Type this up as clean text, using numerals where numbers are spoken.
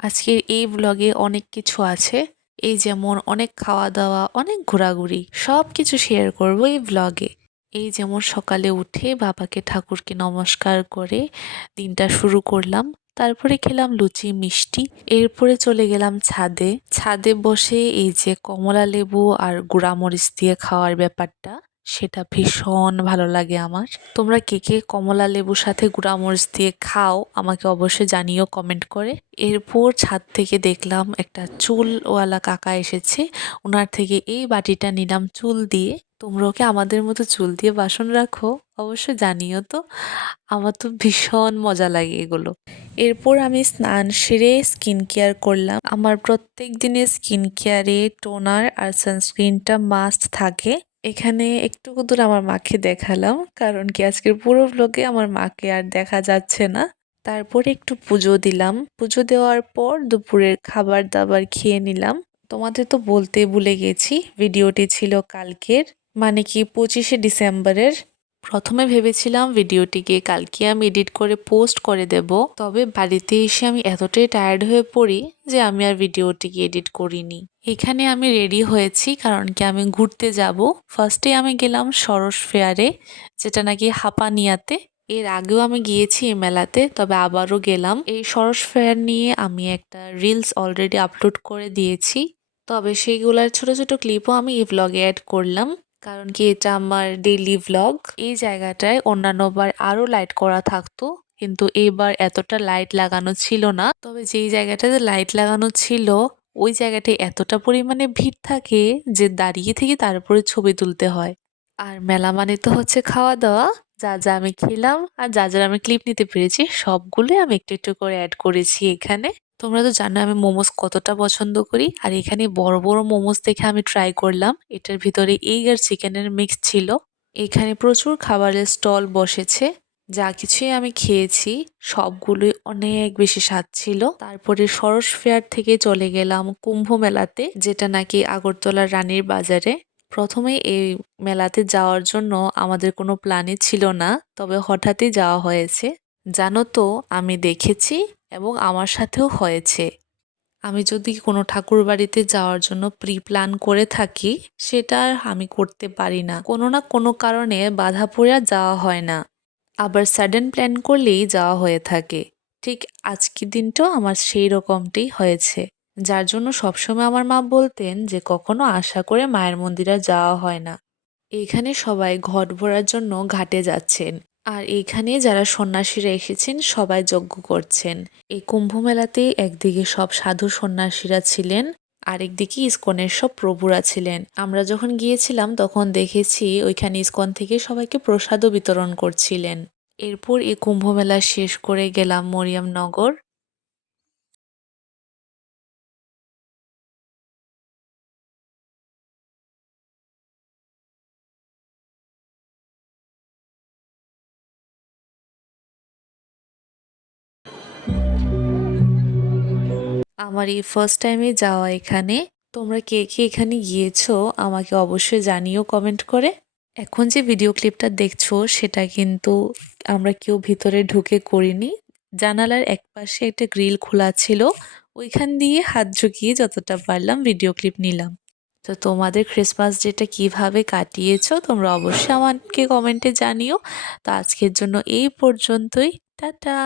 আজকের এই ব্লগে অনেক কিছু আছে। এই যেমন অনেক খাওয়া দাওয়া, অনেক ঘোরাঘুরি, সব কিছু শেয়ার করব এই ব্লগে। এই যেমন সকালে উঠে বাবাকে ঠাকুরকে নমস্কার করে দিনটা শুরু করলাম। তারপরে খেলাম লুচি মিষ্টি। এরপরে চলে গেলাম ছাদে। ছাদে বসে এই যে কমলা লেবু আর গুঁড়ামরিচ দিয়ে খাওয়ার ব্যাপারটা, সেটা ভীষণ ভালো লাগে আমার। তোমরা কে কে কমলা লেবুর সাথে গুঁড়ামরিচ দিয়ে খাও আমাকে অবশ্যই জানিও কমেন্ট করে। এরপর ছাদ থেকে দেখলাম একটা চুলওয়ালা কাকা এসেছে, ওনার থেকে এই বাটিটা নিলাম চুল দিয়ে। তোমরাও কি আমাদের মতো চুল দিয়ে বাসন রাখো? অবশ্যই জানিও তো। আমার তো ভীষণ মজা লাগে এগুলো। এরপর আমি স্নান সেরে স্কিন কেয়ার করলাম। আমার প্রত্যেক দিনের স্কিন কেয়ারে টোনার আর সানস্ক্রিনটা মাস্ট থাকে। এখানে একটুকু দূর আমার মাকে দেখালাম, কারণ কি আজকের পুরো ব্লগে আমার মাকে আর দেখা যাচ্ছে না। তারপরে একটু পুজো দিলাম। পুজো দেওয়ার পর দুপুরের খাবার দাবার খেয়ে নিলাম। তোমাদের তো বলতে ভুলে গেছি, ভিডিওটি ছিল কালকের, মানে কি 25শে ডিসেম্বরের। প্রথমে ভেবেছিলাম ভিডিওটিকে কালকে আমি এডিট করে পোস্ট করে দেব, তবে বাড়িতে এসে আমি এতটাই টায়ার্ড হয়ে পড়ি যে আমি আর ভিডিওটিকে এডিট করিনি। এখানে আমি রেডি হয়েছি কারণ কি আমি ঘুরতে যাব। ফার্স্টে আমি গেলাম সরস ফেয়ারে, যেটা নাকি হাপানিয়াতে। এর আগেও আমি গিয়েছি এই মেলাতে, তবে আবারও গেলাম। এই সরস ফেয়ার নিয়ে আমি একটা রিলস অলরেডি আপলোড করে দিয়েছি, তবে সেইগুলার ছোট ছোট ক্লিপও আমি এই ভ্লগে অ্যাড করলাম, কারণ কি এটা আমার ডেইলি ভ্লগ। এই জায়গাটায় অন্যান্যবার আরো লাইট করা থাকতো, কিন্তু এইবার এতটা লাইট লাগানো ছিল না। তবে যেই জায়গাটাতে লাইট লাগানো ছিল ওই জায়গাটায় এতটা পরিমাণে ভিড় থাকে যে দাঁড়িয়ে থেকে তারপরে ছবি তুলতে হয়। আর মেলা মানে তো হচ্ছে খাওয়া দাওয়া। যা যা আমি খেলাম আর যা যা আমি ক্লিপ নিতে পেরেছি সবগুলোই আমি একটু একটু করে অ্যাড করেছি এখানে। তোমরা তো জানো আমি মোমোস কতটা পছন্দ করি, আর এখানে বড় বড় মোমোস দেখে আমি ট্রাই করলাম। এটার ভিতরে এগ আর চিকেনের মিক্স ছিল। এখানে প্রচুর খাবারের স্টল বসেছে। যা কিছুই আমি খেয়েছি সবগুলোই অনেক বেশি স্বাদ ছিল। তারপরে সরস ফেয়ার থেকে চলে গেলাম কুম্ভ মেলাতে, যেটা নাকি আগরতলার রানীর বাজারে। প্রথমে এই মেলাতে যাওয়ার জন্য আমাদের কোনো প্ল্যানই ছিল না, তবে হঠাৎই যাওয়া হয়েছে। জানো তো, আমি দেখেছি এবং আমার সাথেও হয়েছে। আমি যদি কোনো ঠাকুর বাড়িতে যাওয়ার জন্য প্রি প্ল্যান করে থাকি, সেটা আর আমি করতে পারি না। কোনো না কোনো কারণে বাধা পড়ে আর যাওয়া হয় না। আবার সাডেন প্ল্যান করলেই যাওয়া হয়ে থাকে। ঠিক আজকের দিনটাও আমার সেই রকমটাই হয়েছে। যার জন্য সবসময় আমার মা বলতেন যে কখনো আশা করে মায়ের মন্দিরে যাওয়া হয় না। এইখানে সবাই ঘট ভরার জন্য ঘাটে যাচ্ছেন, আর এইখানে যারা সন্ন্যাসীরা এসেছেন সবাই যজ্ঞ করছেন। এই কুম্ভ মেলাতে একদিকে সব সাধু সন্ন্যাসীরা ছিলেন, আরেকদিকে ইসকনের সব প্রভুরা ছিলেন। আমরা যখন গিয়েছিলাম তখন দেখেছি ওইখানে ইসকন থেকে সবাইকে প্রসাদও বিতরণ করছিলেন। এরপর এই কুম্ভ মেলা শেষ করে গেলাম মরিয়মনগর। আমার এই ফার্স্ট টাইমে যাওয়া এখানে। তোমরা কে কে এখানে গিয়েছো আমাকে অবশ্যই জানিও কমেন্ট করে। এখন যে ভিডিও ক্লিপটা দেখছো সেটা কিন্তু আমরা কেউ ভিতরে ঢুকে করিনি। জানালার একপাশে একটা গ্রিল খোলা ছিল, ওইখান দিয়ে হাত ঝুঁকিয়ে যতটা পারলাম ভিডিও ক্লিপ নিলাম। তো তোমাদের ক্রিসমাস ডেটা কিভাবে কাটিয়েছো তোমরা অবশ্যই আমাকে কমেন্টে জানিও। তো আজকের জন্য এই পর্যন্তই। টাটা।